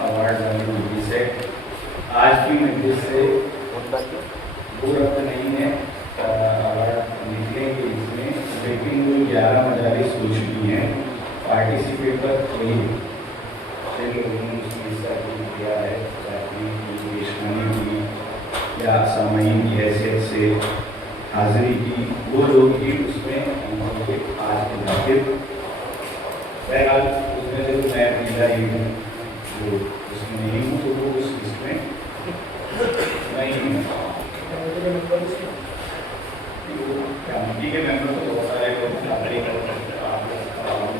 Award वाली मजलिस है। आज की मजलिस से वो रब्त नहीं है अवार्ड निकले के इसमें, लेकिन वो 11 मजालिस हो चुकी हैं। पार्टिसिपेटर कोई लोगों ने उसमें हिस्सा किया है, पेशमानी की या सामाइन की हैसियत से हाजिरी की, वो लोग ही उसमें आज के दाखिल। बहरहाल उसमें से तो मैं अकेला ही हूँ जो उसमें नहीं हूँ, तो वो उस इसमें नहीं हूँ। कमेटी के मेंबर तो बहुत सारे लोग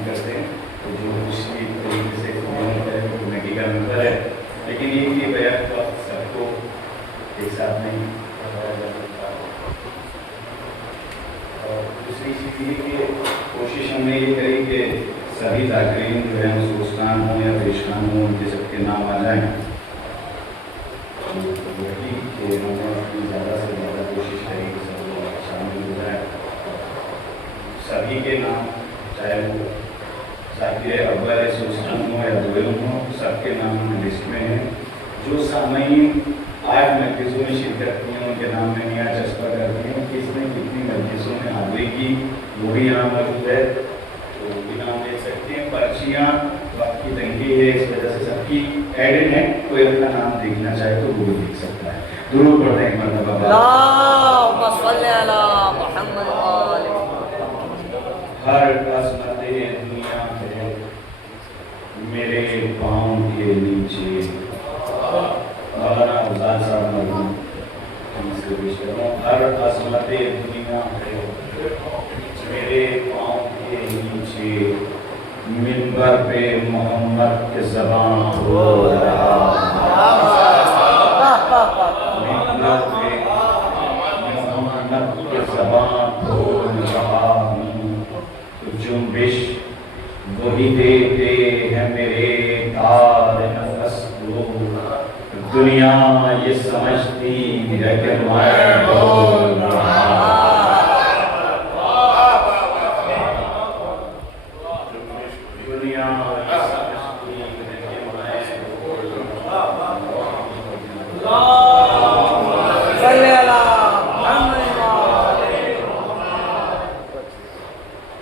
करते हैं, तो जो उसी तरीके से कमेटी का मेंबर है, लेकिन ये बयान तो सबको एक साथ नहीं बताया जा सकता। और दूसरी चीज़ ये कि कोशिश हमने ये करी कि सभी ज़ाकिरीन जो है सोस्तान हों या पेशखान हों, उनके सबके नाम आ जाएँ। वही कि हमने अपनी ज़्यादा से ज़्यादा कोशिश करी कि सब लोग शामिल हो जाए। सभी के नाम, चाहे वो ज़ाकिर अव्वल सोस्तान हो या दोयम हो, सबके नाम लिस्ट में हैं। जो सामईन आज मजलिसों में शिरकत की हैं, उनके नाम में यहाँ चस्पा करते हैं कि इसमें कितनी मजलिसों में हाजिरी की, वो भी यहाँ मौजूद है, तो वो भी नाम देख सकते हैं। पर्चियाँ वक्त की तंगी है, इस वजह से सबकी एडेड है, कोई अपना नाम देखना चाहे तो वो भी देख सकता है। दुरूद पढ़ते हैं एक मरतबा। हर कसमते दुनिया है मेरे पाँव के नीचे, मौलाना उस्ताद साहब मरहूम हमसे पेश कर रहा हूँ। हर कसमते दुनिया है मेरे पाँव के नीचे, मिंबर पे मोहम्मद के ज़बान हो रहा, मिंबर पे मोहम्मद के ज़बान हो रहा हूँ। जुम्बिश वही देते हैं मेरे तार नफ़स को, दुनिया ये समझती है कि मैं बोल रहा। दुनिया ये समझती है कि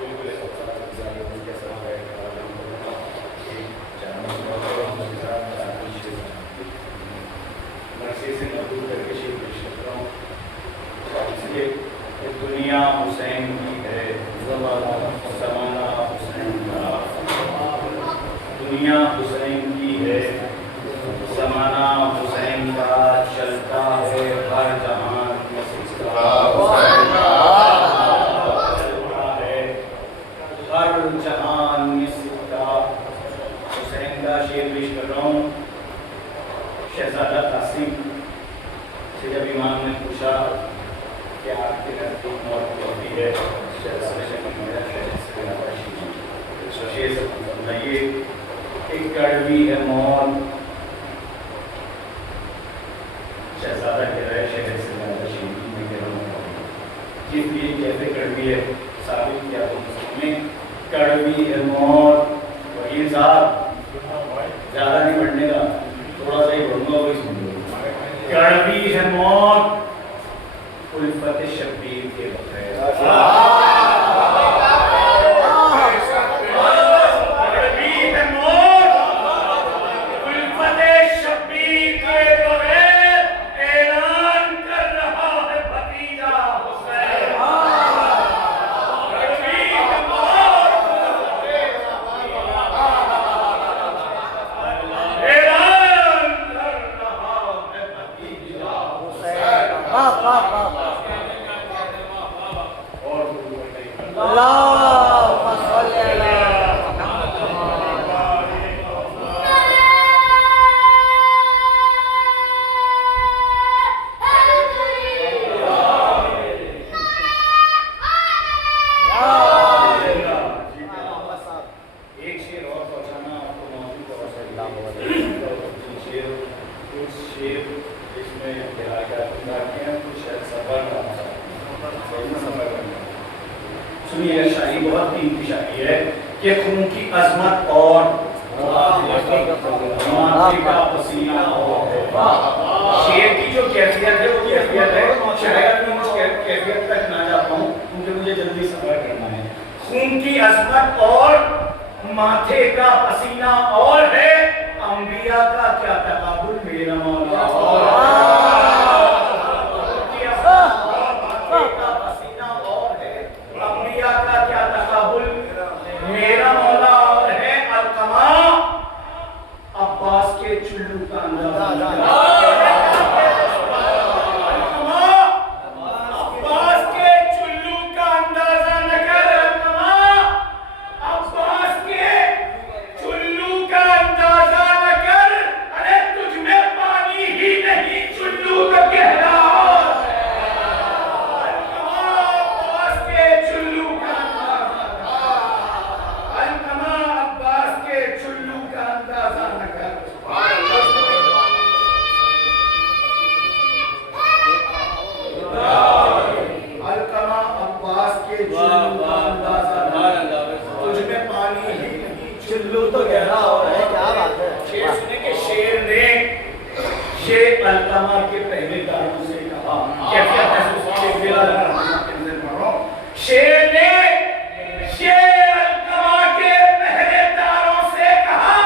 मैं बोल रहा। दुनिया हुसैन की है, ज़माना हुसैन का। दुनिया हुसैन की है, ज़माना हुसैन का, चलता है हर जहान में सिलसिला हुसैन का, चलता है हर जहान में सिलसिला हुसैन का। शेर पेश कर रहा हूँ। शहजादा कासिम से जब इमाम ने पूछा कि आपके नज़दीक मौत होती है, बताइए एक कड़वी है मौत। शहजादा कह रहा है शहर से ज़्यादा शीरी में कह रहा हूँ, जिसलिए कैसे कड़वी है साबित किया तो उसमें कड़वी है मौत। वही साहब ज़्यादा नहीं बढ़ने का, थोड़ा सा ही बढ़ूंगा, वही सुन लो। कड़वी है मौत उल्फत शब्बीर के बगैर, और कि खून की अजमत और माथे का पसीना और शेर की जो कैफियत है वो कैफियत है, शायद मैं उस कैफियत तक ना जा पाऊं क्योंकि मुझे जल्दी सफर करना है। खून की अजमत और माथे का पसीना और है, अंबिया का क्या तकाबुल मेरा मौला और का पसीना और है, अंबिया का क्या तकाबुल मेरा मौला और है। अलकमा अब्बास के चुल्लू का अंदाजा अलकमा के पहले दारों से कहा, कैसे शेर ने अलकमा के पहले दारों से कहा,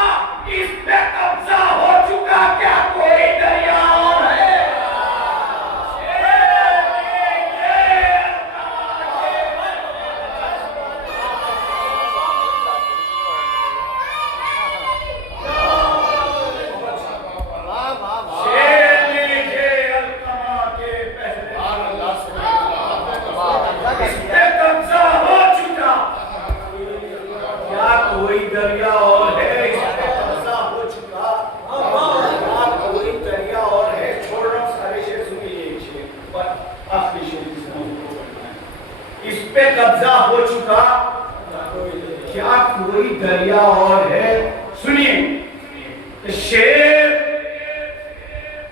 इस पे कब्जा हो चुका, क्या कोई दरिया और है? कब्जा हो चुका, क्या कोई दरिया और है? सुनिए, शेर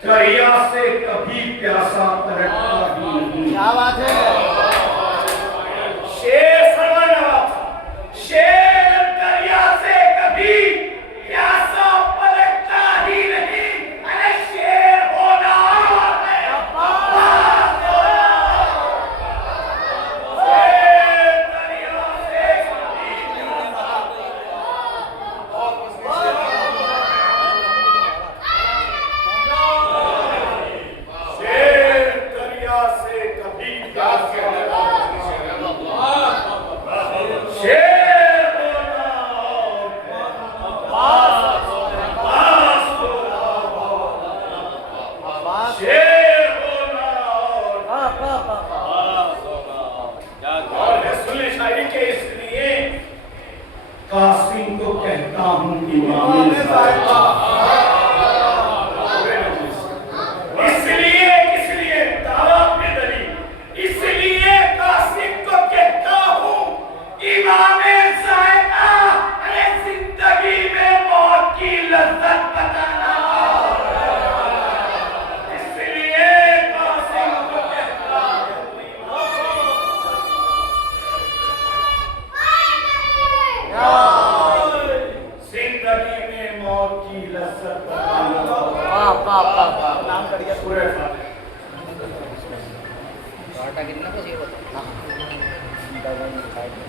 दरिया से कभी प्यासा परतता ही नहीं। क्या बात है? शेर सरवनवाब, शेर दरिया से कभी प्यासा पलटता ही नहीं। अरे शेर होना कासिम को कहता हूँ इमाम इसलिए दावा पे दलील, इसलिए कासिम को कहता हूँ इमाम ज़ायदा। अरे जिंदगी में मौत की लज्जत बताना, इसलिए कासिम को कहता हूँ जिंदगी में मौत की लज्जत बताना। नाम करिए पूरे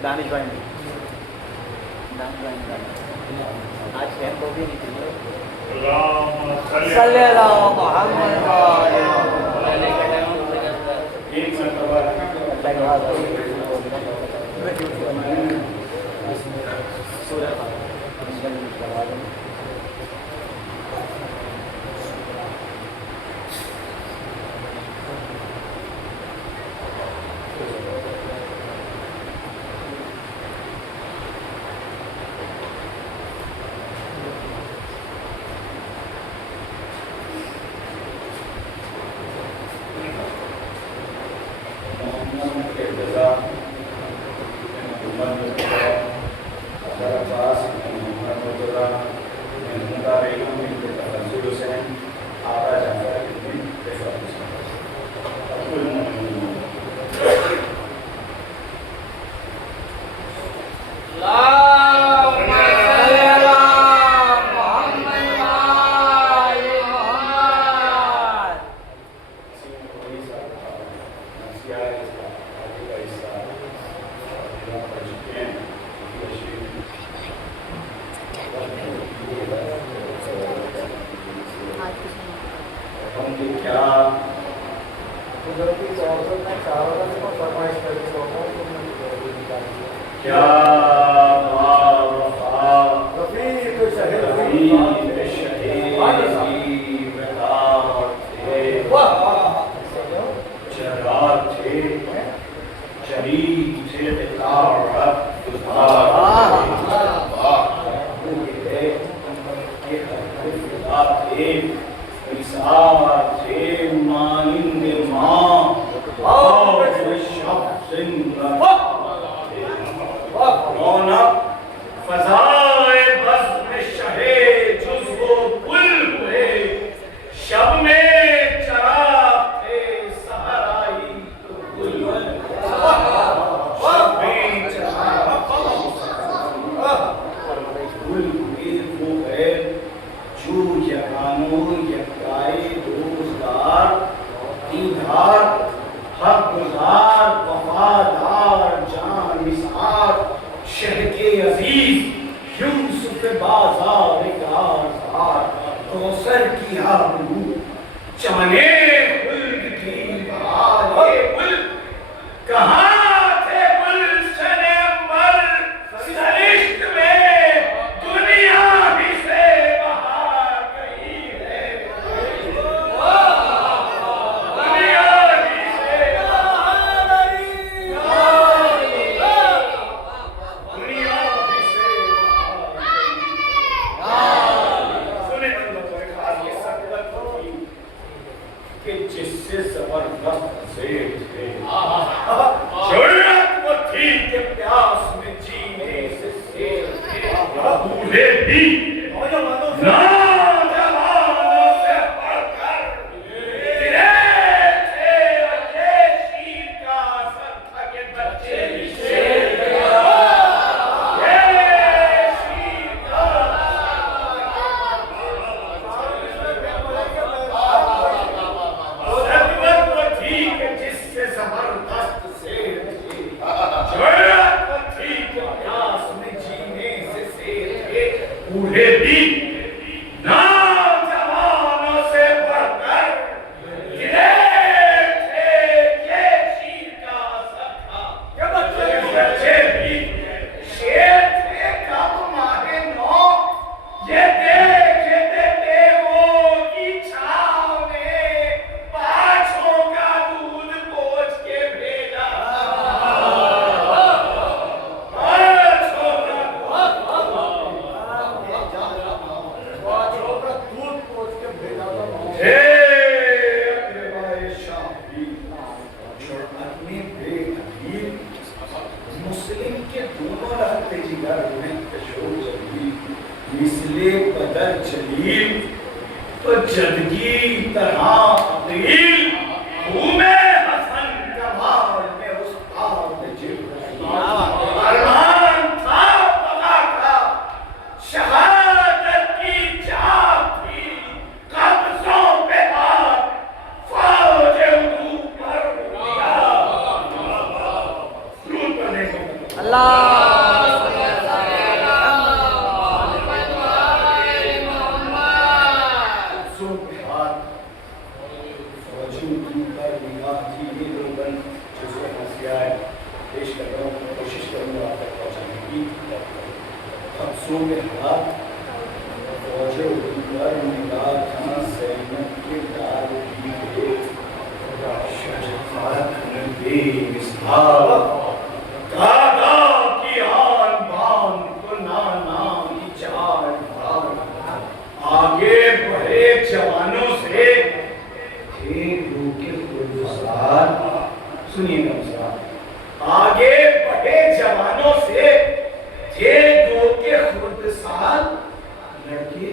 दानिश भाई आज फैन को भी नहीं थी। अजीज यूसुफ बाजार कौसर की आबरू चाने खुल्द की बहार गुल कहाँ थे गुलशन अंबर सरिश्त में दुनिया भी से बाहर गई है दुनिया भी से बाहर गई दुनिया भी से सुने खास ये संगत होगी कि जिससे जबरदस्त से थे जरूरत वो थी कि प्यास में जीने से भूले भी ना जवानों से बढ़कर गिरे थे अजय शीर का असर था कि बच्चे भी शेर बूढ़े भी नौजवानों से बढ़कर गिरे थे ये शीर का असर था बच्चे भी शेर थे कब मारे नौ ये देखते थे वो की छाव में बाछों का दूध पोंछ के भेजा मुस्लिम के दोनों रास्ते जिगर में कशोर जलील मिसले बदर जलील तो जदगी तरह अकील घूमे हसन कमाल में उस्ताद जिब्राइल अरमान था पता था शहादत की चाह थी कब्जों पे हाथ फौज उर्दू पर कोशिश करूंगा आप तक पहुंचाने की कब्जों में हाथ फौजे ऊपर निगाह जहां सैनिक के दाग की शजफात बेमिसाल दादा की आन बान को नाना की चार भाग आगे बढ़े जवानों से थे रोके गुलजार सुनिएगा मुस्कुराहट आगे बढ़े जवानों से थे दो के खुर्दसाल लड़के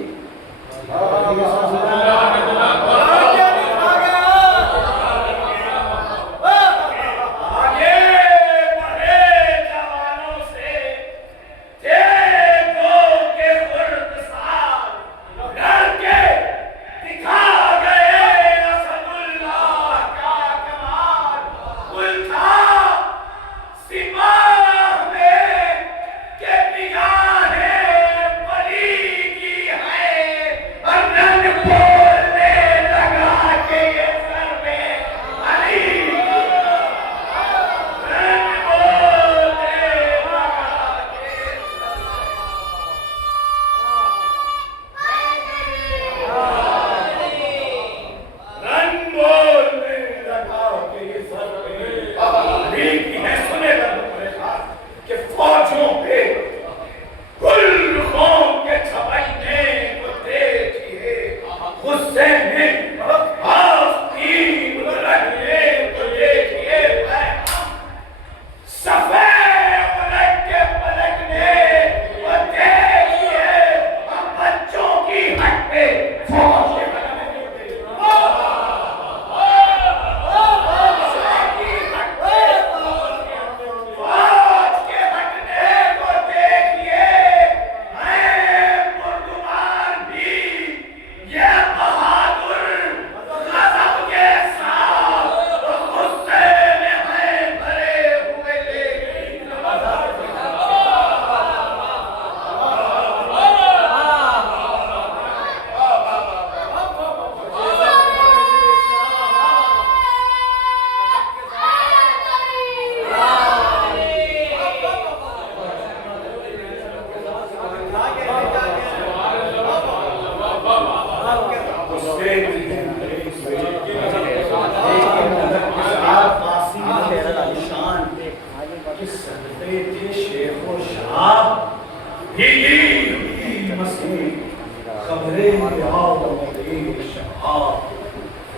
आओ मेरे शाह,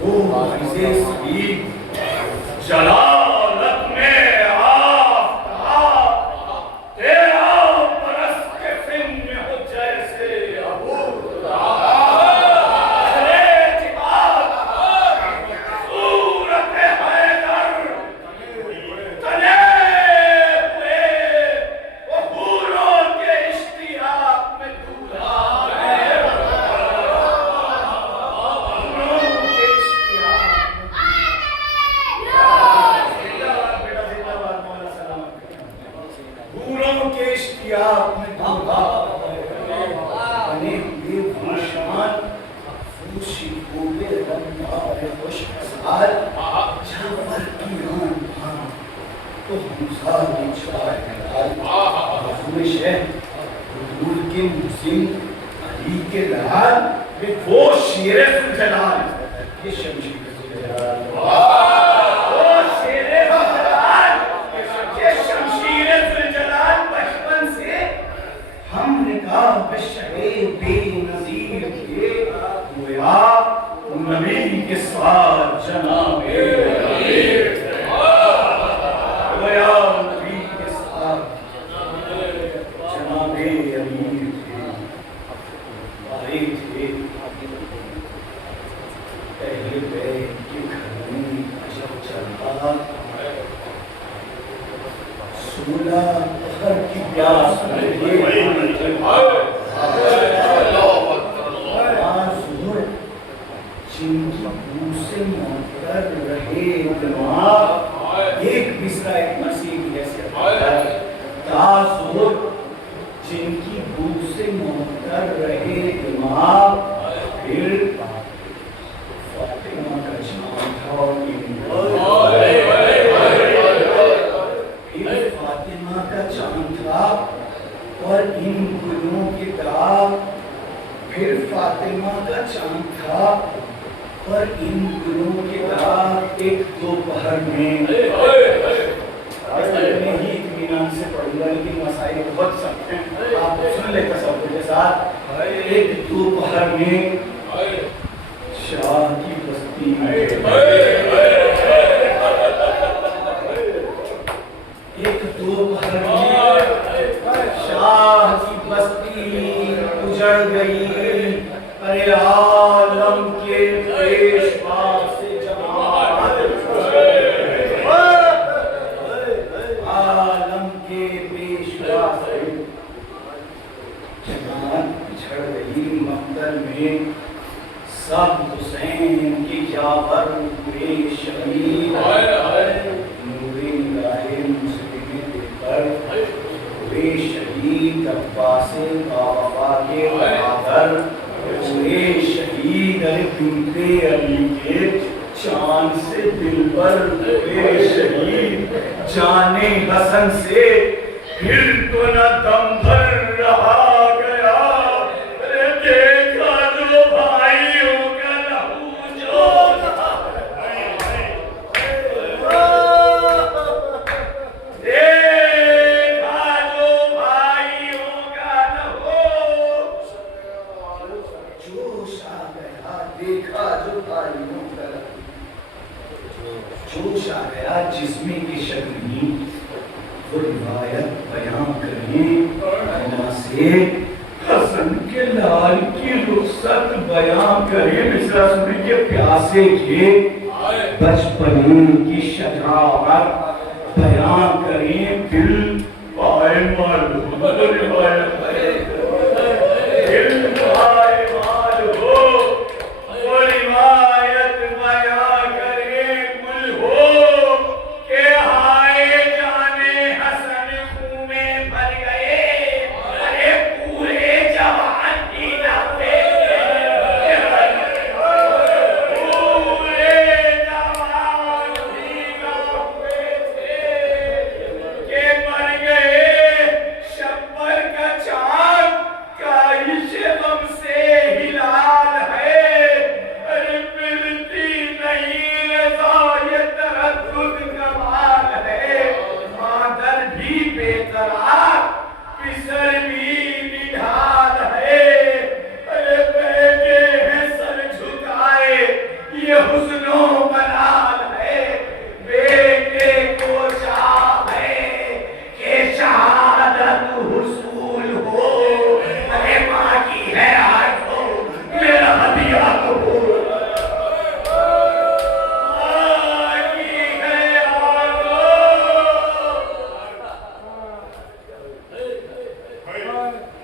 वो इसे सलीब जलालत में आफ्ताब, तेरा परस के फिल्म में हो जैसे अबू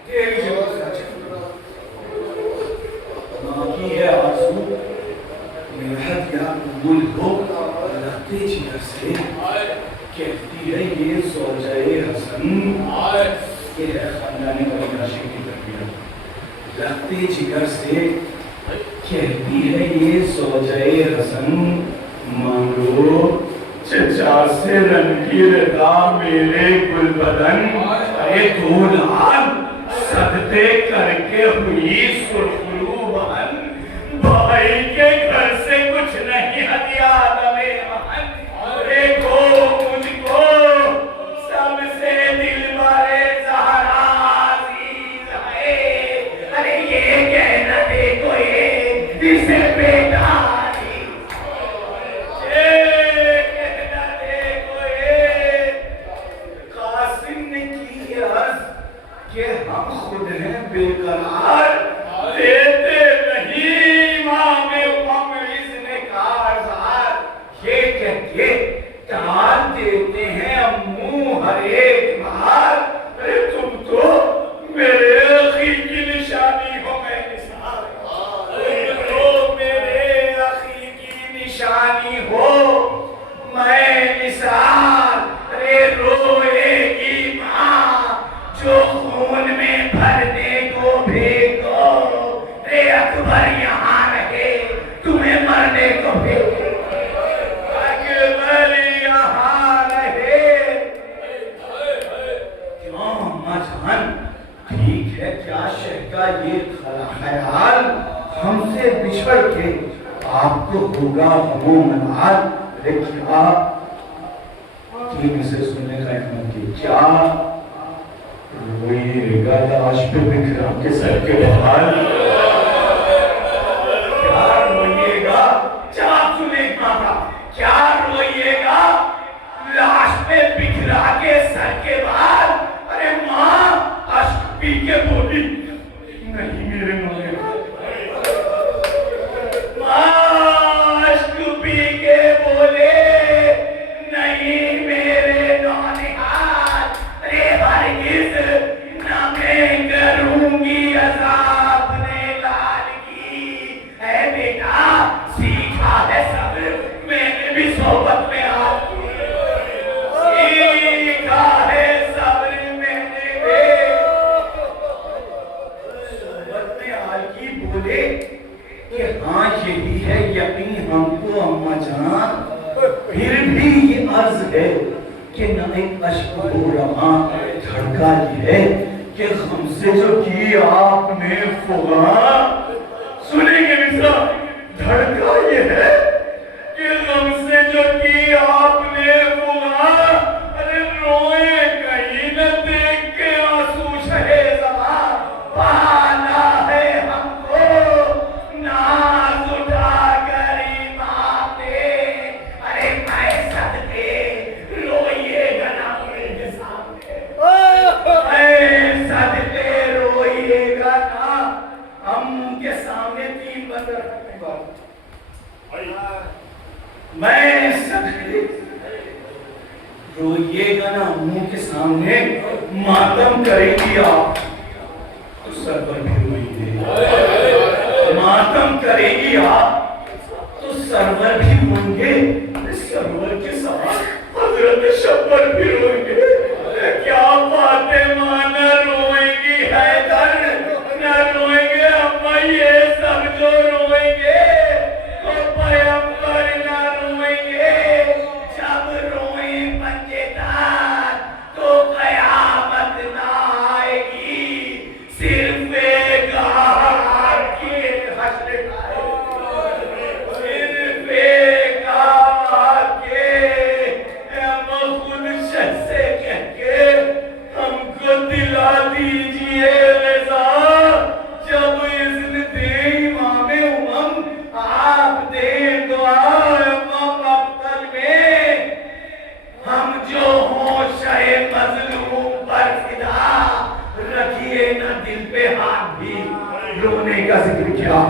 तेरी जरूरत सच बाकी है आंसू मेरा दिया कबूल हो लगते जिगर से कहती है ये सौजाए हसन ये है खानदानी वाली राशि की तरबियत लगते जिगर से कहती है ये सौजाए हसन मांगो चचा से रणवीर का मेरे गुलबदन अरे 2 लाख सदते करके हुई सुरखरू बहन भाई के घर से कुछ नहीं हदिया दमे महन देखो मुझको सबसे दिल मारे ज़हरा अजीज है अरे ये कहना देखो ये इसे बेटा हम खुद हैं बेकरार देते नहीं मांगे हम इसने कारजार ये कह के टाल देते हैं अम्मू हर एक बार अरे तुम तो मेरे अखी की निशानी हो मैं निसार तुम तो मेरे अखी की निशानी हो मैं निसार अरे रोएगी माँ जो खून में भरने को भेजो रे अकबर यहाँ रहे तुम्हें मरने को भेजो अकबर यहाँ रहे क्यों अम्मा जान ठीक है क्या शह का ये ख्याल हमसे बिछड़ के आपको होगा वो मनाल अरे क्या इसे सुनने का हिम्मत की क्या रोइएगा लाश पे बिखरा के सर के बाहर क्या रोइएगा चाप सुनेगा क्या रोइएगा लाश पे बिखरा के सर के बाहर अरे माँ अश्क पी के बोली नहीं मेरे मांगे माँ अश्क पी के बोले नहीं मेरे नौनिहाल अरे हरगिज़ करूंगी अज़ाब ने लाल की है बेटा सीखा है सब मैंने भी सोबत में आके सीखा है सब्र मैंने भी सोबत में आके बोले कि हाँ यही है यकीन हमको अम्मा जान फिर भी ये अर्ज है कि न एक अश्क हो रहा धड़का ये है कि हमसे जो की आपने फुगा सुनेंगे मिश्रा धड़का ये है कि हमसे जो की आपने फुगा अरे रोए कहीं न देख के आंसू शहे ज़बां पाला है हमको नाज उठा कर इमाम ने अरे मैं सदके रोइएगा ना मेरे सामने सदके रोइएगा ना हम के सामने 3 बंद रखने वाले मैं सदके रोइएगा ना मुंह के सामने मातम करेंगी आप तो सर पर भी रोइए मातम करेंगी आप तो सरवर भी रोएंगे सरवर के साथ हजरत शब्बर भी रोएंगे क्या बातें माना रोएंगी हैदर न रोएंगे अम्मा ये सब जो रोएंगे तो पैगंबर न रोएंगे जब रोए पंजेदार तो कयामत ना आएगी सिर्फ एक हार की हश्र सिर्फ एक हार के खुद से कह के हमको दिला दीजिए रज़ा जब इज़्न दे इमाम उम्म आप दे दुआ मक़तल में हम जो हों शहे मज़लूम पर फिदा रखिए ना दिल पे हाथ भी रोने का जिक्र किया